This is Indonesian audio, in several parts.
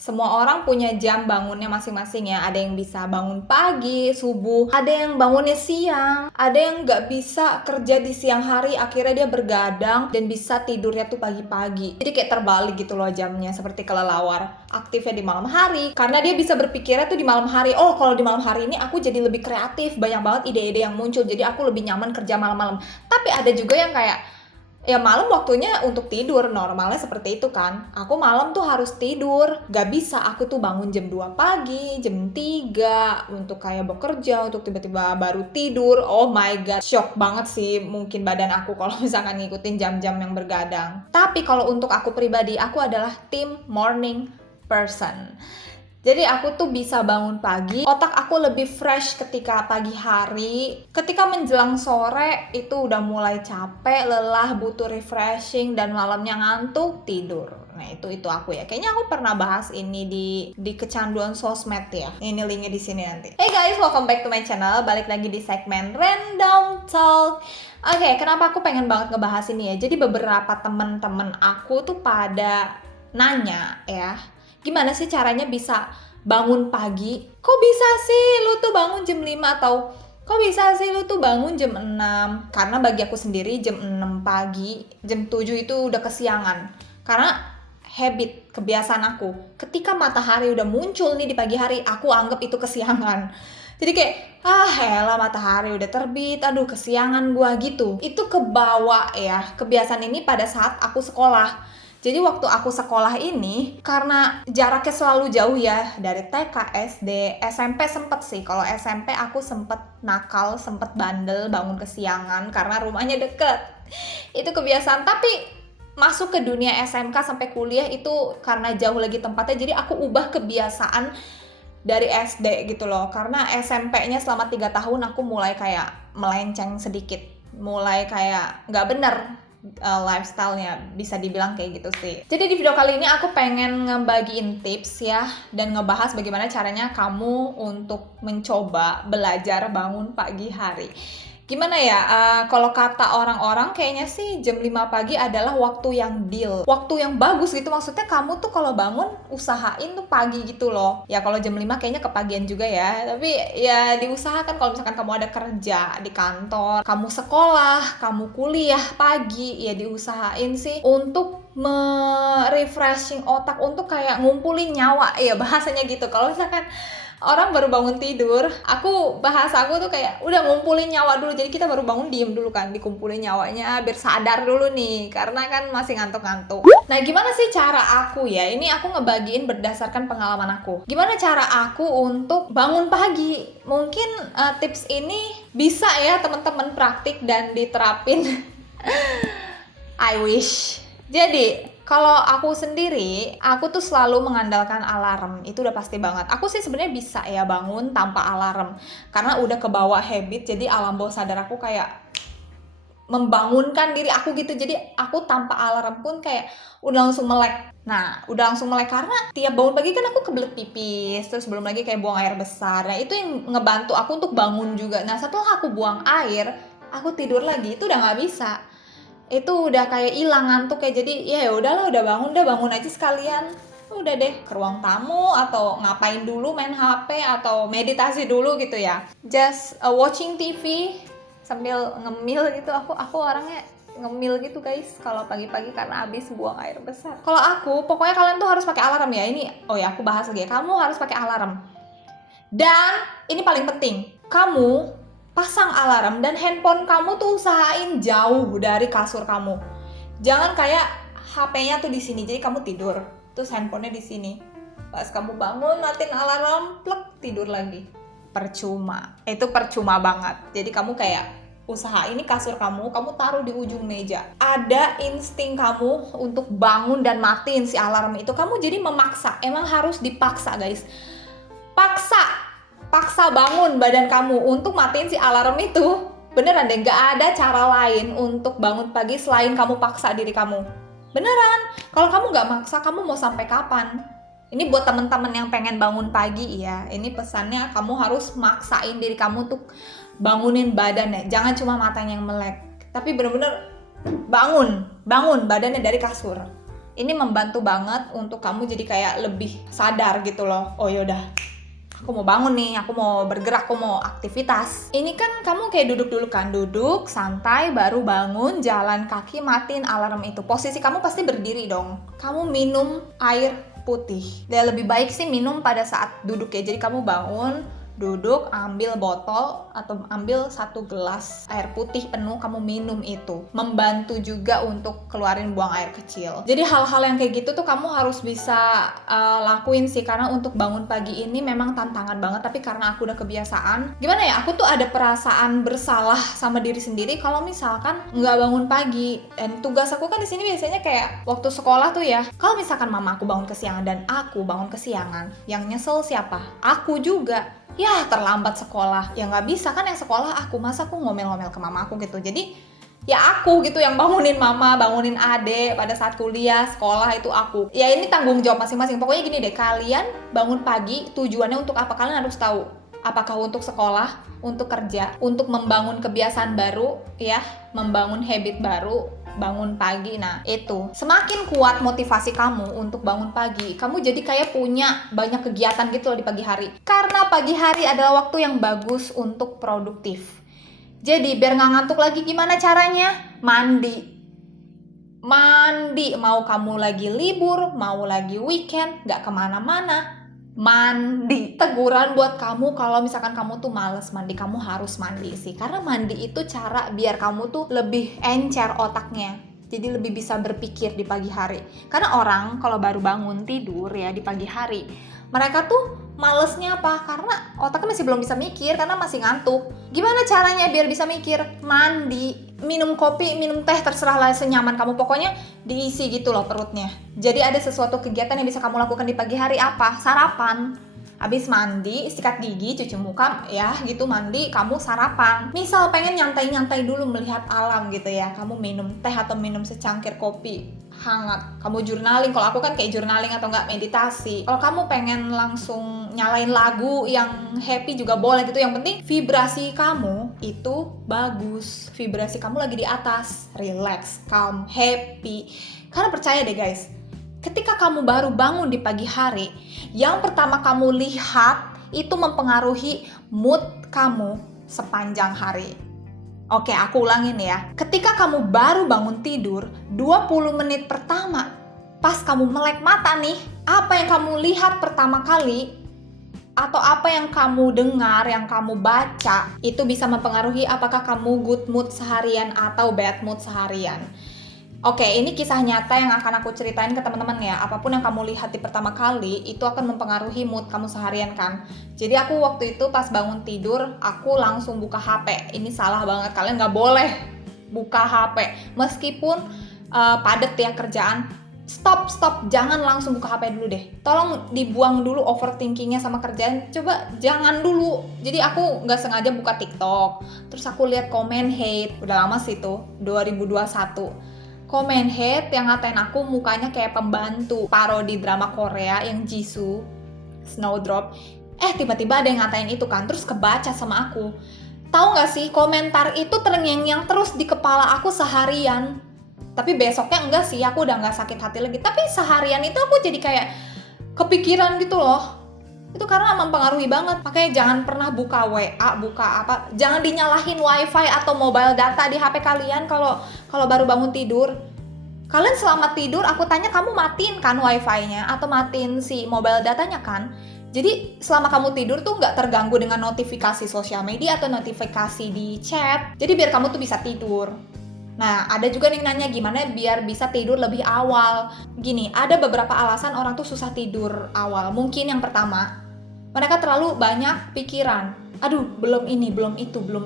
Semua orang punya jam bangunnya masing-masing ya. Ada yang bisa bangun pagi, subuh. Ada yang bangunnya siang. Ada yang nggak bisa kerja di siang hari, akhirnya dia bergadang dan bisa tidurnya tuh pagi-pagi. Jadi kayak terbalik gitu loh jamnya, seperti kelelawar. Aktifnya di malam hari, karena dia bisa berpikirnya tuh di malam hari. Oh, kalau di malam hari ini aku jadi lebih kreatif, banyak banget ide-ide yang muncul. Jadi aku lebih nyaman kerja malam-malam. Tapi ada juga yang kayak ya malam waktunya untuk tidur, normalnya seperti itu kan. Aku malam tuh harus tidur, gak bisa aku tuh bangun jam 2 pagi, jam 3 untuk kayak bekerja, untuk tiba-tiba baru tidur. Oh my god, shock banget sih mungkin badan aku kalau misalkan ngikutin jam-jam yang bergadang. Tapi kalau untuk aku pribadi, aku adalah tim morning person. Jadi aku tuh bisa bangun pagi, otak aku lebih fresh ketika pagi hari. Ketika menjelang sore itu udah mulai capek, lelah, butuh refreshing, dan malamnya ngantuk, tidur. Nah itu aku ya. Kayaknya aku pernah bahas ini di kecanduan sosmed ya. Ini linknya di sini nanti. Hey guys, welcome back to my channel. Balik lagi di segmen Random Talk. Oke, kenapa aku pengen banget ngebahas ini ya? Jadi beberapa temen-temen aku tuh pada nanya ya, gimana sih caranya bisa bangun pagi? Kok bisa sih lu tuh bangun jam 5 atau kok bisa sih lu tuh bangun jam 6? Karena bagi aku sendiri jam 6 pagi, jam 7 itu udah kesiangan. Karena habit, kebiasaan aku. Ketika matahari udah muncul nih di pagi hari, aku anggap itu kesiangan. Jadi kayak, elah matahari udah terbit, aduh kesiangan gua gitu. Itu kebawa ya, kebiasaan ini pada saat aku sekolah. Jadi waktu aku sekolah ini, karena jaraknya selalu jauh ya, dari TK, SD, SMP sempet sih. Kalau SMP aku sempet nakal, sempet bandel, bangun kesiangan karena rumahnya deket. Itu kebiasaan, tapi masuk ke dunia SMK sampai kuliah itu karena jauh lagi tempatnya, jadi aku ubah kebiasaan dari SD gitu loh. Karena SMP-nya selama 3 tahun aku mulai kayak melenceng sedikit, mulai kayak nggak bener lifestyle-nya, bisa dibilang kayak gitu sih. Jadi di video kali ini aku pengen ngebagiin tips ya, dan ngebahas bagaimana caranya kamu untuk mencoba belajar bangun pagi hari. Gimana ya, kalau kata orang-orang kayaknya sih jam 5 pagi adalah waktu yang deal, waktu yang bagus gitu. Maksudnya kamu tuh kalau bangun usahain tuh pagi gitu loh. Ya kalau jam 5 kayaknya kepagian juga ya, tapi ya diusahakan kalau misalkan kamu ada kerja di kantor, kamu sekolah, kamu kuliah pagi, ya diusahain sih untuk refreshing otak, untuk kayak ngumpulin nyawa ya bahasanya gitu. Kalau misalkan orang baru bangun tidur, bahasa aku tuh kayak udah ngumpulin nyawa dulu. Jadi kita baru bangun diem dulu kan, dikumpulin nyawanya biar sadar dulu nih, karena kan masih ngantuk-ngantuk. Nah gimana sih cara aku ya, ini aku ngebagiin berdasarkan pengalaman aku. Gimana cara aku untuk bangun pagi? Mungkin tips ini bisa ya teman-teman praktik dan diterapin. I wish. Jadi kalau aku sendiri, aku tuh selalu mengandalkan alarm. Itu udah pasti banget. Aku sih sebenarnya bisa ya bangun tanpa alarm, karena udah kebawa habit. Jadi alam bawah sadar aku kayak membangunkan diri aku gitu. Jadi aku tanpa alarm pun kayak udah langsung melek. Nah, udah langsung melek karena tiap bangun pagi kan aku kebelet pipis, terus belum lagi kayak buang air besar. Nah, itu yang ngebantu aku untuk bangun juga. Nah, setelah aku buang air, aku tidur lagi. Itu udah nggak bisa. Itu udah kayak hilang ngantuk ya. Jadi ya udahlah, udah bangun aja sekalian. Udah deh ke ruang tamu atau ngapain dulu, main HP atau meditasi dulu gitu ya. Just watching TV sambil ngemil gitu. Aku orangnya ngemil gitu guys kalau pagi-pagi karena habis buang air besar. Kalau aku pokoknya kalian tuh harus pakai alarm ya. Ini aku bahas lagi ya. Kamu harus pakai alarm. Dan ini paling penting, kamu pasang alarm dan handphone kamu tuh usahain jauh dari kasur kamu. Jangan kayak HP-nya tuh di sini, jadi kamu tidur, terus handphonenya di sini. Pas kamu bangun, matiin alarm, plek, tidur lagi. Percuma. Itu percuma banget. Jadi kamu kayak usaha ini kasur kamu taruh di ujung meja. Ada insting kamu untuk bangun dan matiin si alarm itu. Kamu jadi memaksa. Emang harus dipaksa guys. Paksa bangun badan kamu untuk matiin si alarm itu. Beneran deh, gak ada cara lain untuk bangun pagi selain kamu paksa diri kamu. Beneran, kalau kamu gak maksa, kamu mau sampai kapan? Ini buat temen-temen yang pengen bangun pagi ya, ini pesannya kamu harus maksain diri kamu untuk bangunin badannya. Jangan cuma matanya yang melek, tapi bener-bener bangun badannya dari kasur. Ini membantu banget untuk kamu jadi kayak lebih sadar gitu loh. Oh yaudah, aku mau bangun nih, aku mau bergerak, aku mau aktivitas. Ini kan kamu kayak duduk dulu kan, duduk santai, baru bangun, jalan kaki, matiin alarm itu. Posisi kamu pasti berdiri dong. Kamu minum air putih. Dan lebih baik sih minum pada saat duduk ya. Jadi kamu bangun, duduk, ambil botol atau ambil 1 gelas air putih penuh, kamu minum itu. Membantu juga untuk keluarin buang air kecil. Jadi hal-hal yang kayak gitu tuh kamu harus bisa lakuin sih, karena untuk bangun pagi ini memang tantangan banget, tapi karena aku udah kebiasaan. Gimana ya, aku tuh ada perasaan bersalah sama diri sendiri kalau misalkan nggak bangun pagi. Dan tugas aku kan di sini biasanya kayak waktu sekolah tuh ya, kalau misalkan mama aku bangun kesiangan dan aku bangun kesiangan, yang nyesel siapa? Aku juga. Ya terlambat sekolah, ya nggak bisa kan yang sekolah aku, masa aku ngomel-ngomel ke mama aku gitu. Jadi ya aku gitu yang bangunin mama, bangunin adek pada saat kuliah, sekolah itu aku. Ya ini tanggung jawab masing-masing. Pokoknya gini deh, kalian bangun pagi tujuannya untuk apa, kalian harus tahu. Apakah untuk sekolah, untuk kerja, untuk membangun kebiasaan baru ya, membangun habit baru, bangun pagi. Nah itu semakin kuat motivasi kamu untuk bangun pagi, kamu jadi kayak punya banyak kegiatan gitu loh di pagi hari, karena pagi hari adalah waktu yang bagus untuk produktif. Jadi biar nggak ngantuk lagi, gimana caranya? Mandi, mau kamu lagi libur, mau lagi weekend, nggak kemana-mana, mandi. Teguran buat kamu kalau misalkan kamu tuh males mandi, kamu harus mandi sih, karena mandi itu cara biar kamu tuh lebih encer otaknya, jadi lebih bisa berpikir di pagi hari. Karena orang kalau baru bangun tidur ya di pagi hari, mereka tuh malesnya apa? Karena otaknya masih belum bisa mikir, karena masih ngantuk. Gimana caranya biar bisa mikir? Mandi, minum kopi, minum teh, terserah lah senyaman kamu, pokoknya diisi gitu loh perutnya. Jadi ada sesuatu kegiatan yang bisa kamu lakukan di pagi hari. Apa? Sarapan. Habis mandi, sikat gigi, cuci muka ya gitu, mandi, kamu sarapan. Misal pengen nyantai-nyantai dulu melihat alam gitu ya, kamu minum teh atau minum secangkir kopi hangat, kamu journaling. Kalau aku kan kayak journaling atau enggak meditasi. Kalau kamu pengen langsung nyalain lagu yang happy juga boleh gitu, yang penting vibrasi kamu itu bagus, vibrasi kamu lagi di atas, relax, calm, happy. Karena percaya deh guys, ketika kamu baru bangun di pagi hari, yang pertama kamu lihat itu mempengaruhi mood kamu sepanjang hari. Oke, aku ulangin ya. Ketika kamu baru bangun tidur, 20 menit pertama, pas kamu melek mata nih, apa yang kamu lihat pertama kali, atau apa yang kamu dengar, yang kamu baca, itu bisa mempengaruhi apakah kamu good mood seharian atau bad mood seharian. Oke, ini kisah nyata yang akan aku ceritain ke teman-teman ya. Apapun yang kamu lihat di pertama kali, itu akan mempengaruhi mood kamu seharian kan. Jadi aku waktu itu pas bangun tidur, aku langsung buka HP. Ini salah banget, kalian nggak boleh buka HP. Meskipun padet ya kerjaan, stop, jangan langsung buka HP dulu deh. Tolong dibuang dulu overthinkingnya sama kerjaan, coba jangan dulu. Jadi aku nggak sengaja buka TikTok, terus aku lihat komen hate, udah lama sih tuh, 2021. Komen hate yang ngatain aku mukanya kayak pembantu parodi drama Korea yang Jisoo, Snowdrop. Tiba-tiba ada yang ngatain itu kan, terus kebaca sama aku. Tahu nggak sih, komentar itu terngiang-ngiang terus di kepala aku seharian. Tapi besoknya enggak sih, aku udah nggak sakit hati lagi. Tapi seharian itu aku jadi kayak kepikiran gitu loh. Itu karena mempengaruhi banget. Makanya jangan pernah buka WA, buka apa, jangan dinyalahin wifi atau mobile data di HP kalian kalau baru bangun tidur. Kalian selama tidur, aku tanya, kamu matiin kan wifi-nya atau matiin si mobile datanya kan? Jadi selama kamu tidur tuh nggak terganggu dengan notifikasi sosial media atau notifikasi di chat. Jadi biar kamu tuh bisa tidur. Nah, ada juga yang nanya gimana biar bisa tidur lebih awal. Gini, ada beberapa alasan orang tuh susah tidur awal. Mungkin yang pertama, mereka terlalu banyak pikiran. Aduh, belum ini, belum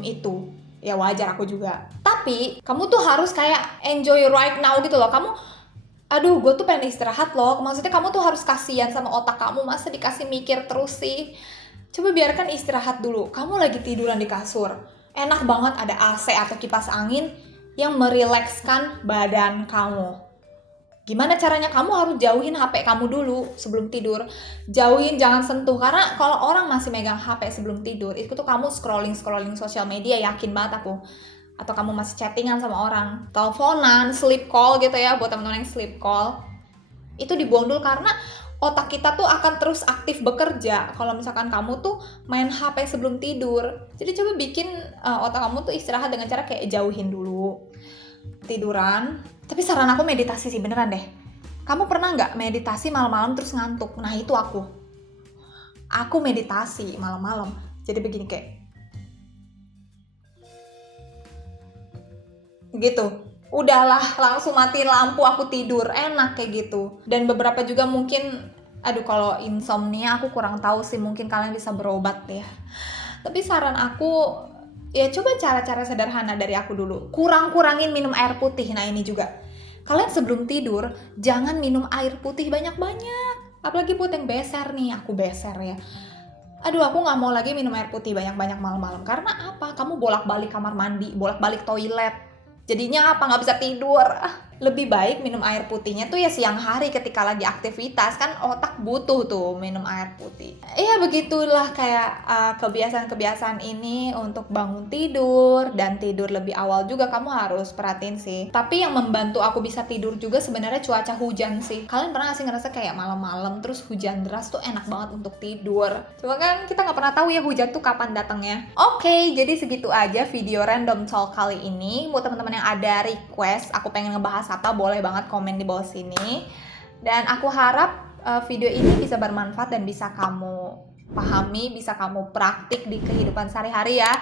itu. Ya wajar, aku juga. Tapi, kamu tuh harus kayak enjoy right now gitu loh. Kamu, aduh, gue tuh pengen istirahat loh. Maksudnya kamu tuh harus kasihan sama otak kamu. Masa dikasih mikir terus sih? Coba biarkan istirahat dulu. Kamu lagi tiduran di kasur. Enak banget ada AC atau kipas angin yang merilekskan badan kamu. Gimana caranya? Kamu harus jauhin HP kamu dulu sebelum tidur. Jauhin, jangan sentuh. Karena kalau orang masih megang HP sebelum tidur, itu tuh kamu scrolling sosial media, yakin banget aku. Atau kamu masih chattingan sama orang, teleponan, sleep call gitu ya, buat teman-teman yang sleep call. Itu dibuang dulu karena otak kita tuh akan terus aktif bekerja kalau misalkan kamu tuh main HP sebelum tidur. Jadi coba bikin otak kamu tuh istirahat dengan cara kayak jauhin dulu tiduran. Tapi saran aku meditasi sih, beneran deh. Kamu pernah nggak meditasi malam-malam terus ngantuk? Nah itu aku meditasi malam-malam. Jadi begini kayak gitu, udahlah langsung matiin lampu, aku tidur, enak kayak gitu. Dan beberapa juga mungkin, aduh kalau insomnia aku kurang tahu sih, mungkin kalian bisa berobat ya. Tapi saran aku, ya coba cara-cara sederhana dari aku dulu. Kurangin minum air putih. Nah ini juga, kalian sebelum tidur jangan minum air putih banyak-banyak. Apalagi buat yang beser nih, aku beser ya. Aduh aku gak mau lagi minum air putih banyak-banyak malam-malam. Karena apa? Kamu bolak-balik kamar mandi, bolak-balik toilet. Jadinya apa? Gak bisa tidur. Lebih baik minum air putihnya tuh ya siang hari ketika lagi aktivitas. Kan otak butuh tuh minum air putih. Iya begitulah kayak kebiasaan-kebiasaan ini untuk bangun tidur dan tidur lebih awal juga kamu harus perhatiin sih. Tapi yang membantu aku bisa tidur juga sebenarnya cuaca hujan sih. Kalian pernah gak sih ngerasa kayak malam-malam terus hujan deras tuh enak banget untuk tidur? Cuma kan kita gak pernah tahu ya hujan tuh kapan datangnya. Oke, jadi segitu aja video random talk kali ini. Buat teman-teman yang ada request aku pengen ngebahas apa, boleh banget komen di bawah sini. Dan aku harap video ini bisa bermanfaat dan bisa kamu pahami, bisa kamu praktik di kehidupan sehari-hari ya.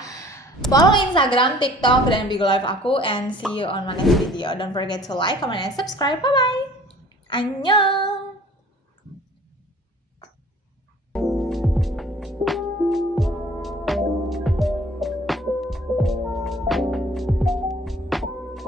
Follow Instagram, TikTok, dan Bigo Live aku, and see you on my next video. Don't forget to like, comment, and subscribe. Bye bye. Annyeong.